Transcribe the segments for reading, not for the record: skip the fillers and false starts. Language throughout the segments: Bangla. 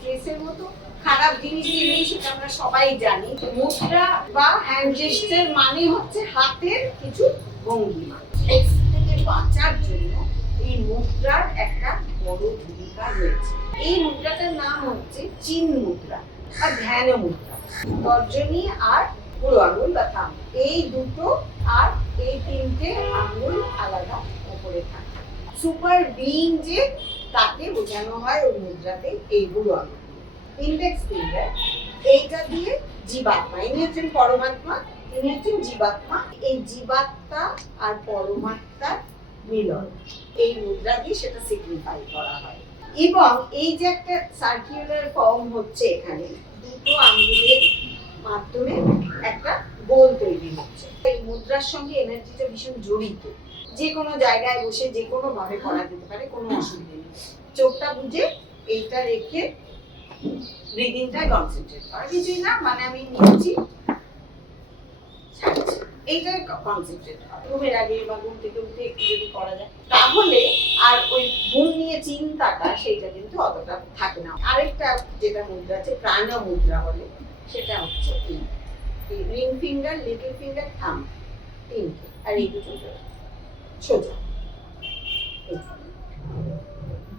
স্ট্রেসের মতো খারাপ জিনিস নেই, সেটা আমরা সবাই জানি। মুদ্রা বা হ্যান্ড জেস্টার মানে হচ্ছে হাতের কিছু ভঙ্গিমা। স্ট্রেস থেকে বাঁচার জন্য এই মুদ্রার একটা বড় ভূমিকা রয়েছে। এই মুদ্রাটার নাম হচ্ছে চিন মুদ্রা বা ধ্যান মুদ্রা। তর্জনী আর বুড়ো আঙুল বা থাম, এই দুটো আর এই তিনটে আঙুল আলাদা উপরে থাকে। সুপার বিইং যে তাকে বোঝানো হয় ওই মুদ্রাতে এই বুড়ো আঙুল। ইন্ডেক্স ফিঙ্গার, এইটা দিয়ে জীবাত্মা, ইনি হচ্ছেন পরমাত্মা, তিনি হচ্ছেন জীবাত্মা। এই জীবাত্মা আর পরমাত্মার মিলন এই মুদ্রা দিয়ে সেটা সিগনিফাই করা হয়। এবং এই যে একটা সার্কুলার ফর্ম হচ্ছে, এখানে দুটো আঙ্গুলের মাধ্যমে একটা গোল তৈরি হচ্ছে। এই মুদ্রার সঙ্গে এনার্জিটা ভীষণ জড়িত, যে কোনো জায়গায় বসে যে কোনো ভাবে করা যেতে পারে, কোনো অসুবিধা নেই। চোখটা বুঝে এইটা রেখে ব্রিদিংটা কনসেন্ট্রেট করা, কিছুই না, মানে আমি নিচ্ছি ছাড়ছি, এইটাই কনসেন্ট্রেট করা। ঘুমের আগে বা ঘুম থেকে উঠে একটু যদি করা যায়, তাহলে আর ওই ঘুম নিয়ে চিন্তাটা সেইটা কিন্তু অতটা থাকে না। আরেকটা যেটা মুদ্রা আছে প্রাণ মুদ্রা বলে, সেটা হচ্ছে এই রিং ফিঙ্গার, লিটল ফিঙ্গার, থাম, তিনটে, আর এই দুটো সোজা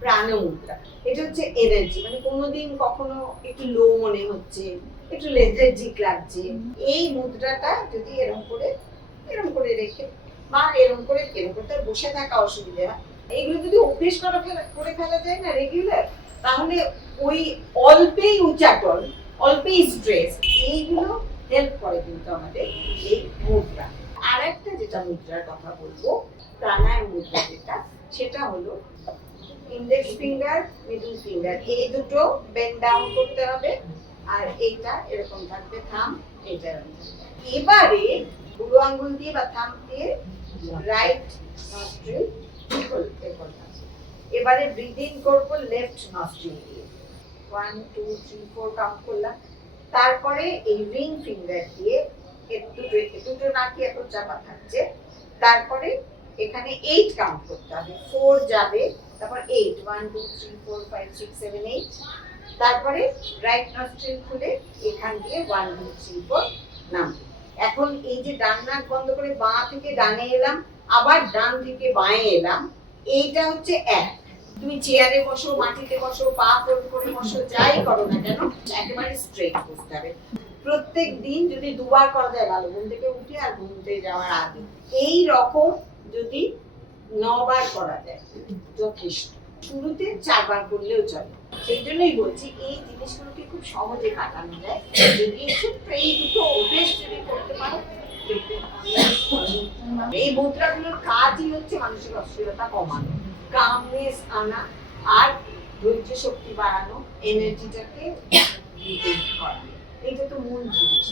প্রাণ মুদ্রা। এটা হচ্ছে এনার্জি, মানে কোনোদিন কখনো একটু লো মনে হচ্ছে, একটু লেথার্জিক লাগছে, এই মুদ্রাটা যদি এরকম করে রেখে বা এরকম করে বসে থাকা অসুবিধা হয়, এইগুলো যদি অভ্যেস করে ফেলা যায় না রেগুলার, তাহলে ওই অল্পেই উচ্চাটন, অল্পেই স্ট্রেস, এইগুলো হেল্প করে কিন্তু আমাদের এই মুদ্রা। আর একটা যেটা মুদ্রার কথা বলবো, প্রাণায়াম মুদ্রা যেটা, সেটা হলো ইন্ডেক্স ফিঙ্গার, মিডল ফিঙ্গার, এই দুটো বেন্ড ডাউন করতে হবে, আর এইটা এরকম থাকবে, থাম এইটা এরকম। এবারে বুড়ো আঙ্গুল দিয়ে বা থাম দিয়ে রাইট নস্ট্রিল, এবারে ব্রিদিং করব লেফট নস্ট্রিল দিয়ে, 1 2 3 4 কাউন্ট করলাম। তারপরে এই রিং ফিঙ্গার দিয়ে দুটো নাকি এখন চাপা থাকছে, তারপরে এখানে 8 কাউন্ট করতে হবে, 4 যাবে, তারপর 8, 1 2 3 4 5 6 7 8, তারপরে রাইট নস্ট্রিল খুলে এখান দিয়ে 1 2 3 4 নামবে। এখন এই যে ডান নাক বন্ধ করে বাঁ থেকে ডানে এলাম, আবার ডান থেকে বাঁয়ে এলাম, এইটা হচ্ছে এক। তুমি চেয়ারে বসো, মাটিতে বসো, পা ফোল্ড করে বসো, যাই করো না কেন একেবারে স্ট্রেট বসতে হবে। প্রত্যেক দিন যদি দুবার করা যায় ভালো, ঘুম থেকে উঠে আর ঘুমতে যাওয়ার আগে, এই রকম যদি 9 বার করা যায় যথেষ্ট। শুরুতে 4 বার করলেও চলে। সেই জন্যই বলছি এই জিনিসগুলোকে খুব সহজে কাটানো যায় যদি ছোট্ট এই দুটো অভ্যেস যদি করতে পারো। এই মুদ্রাগুলোর কাজই হচ্ছে মানুষের অস্থিরতা কমানো, কামনেস আনা, আর ধৈর্য শক্তি বাড়ানো, এনার্জিটাকে রিটেইন করা। এটা তো মূল জিনিস।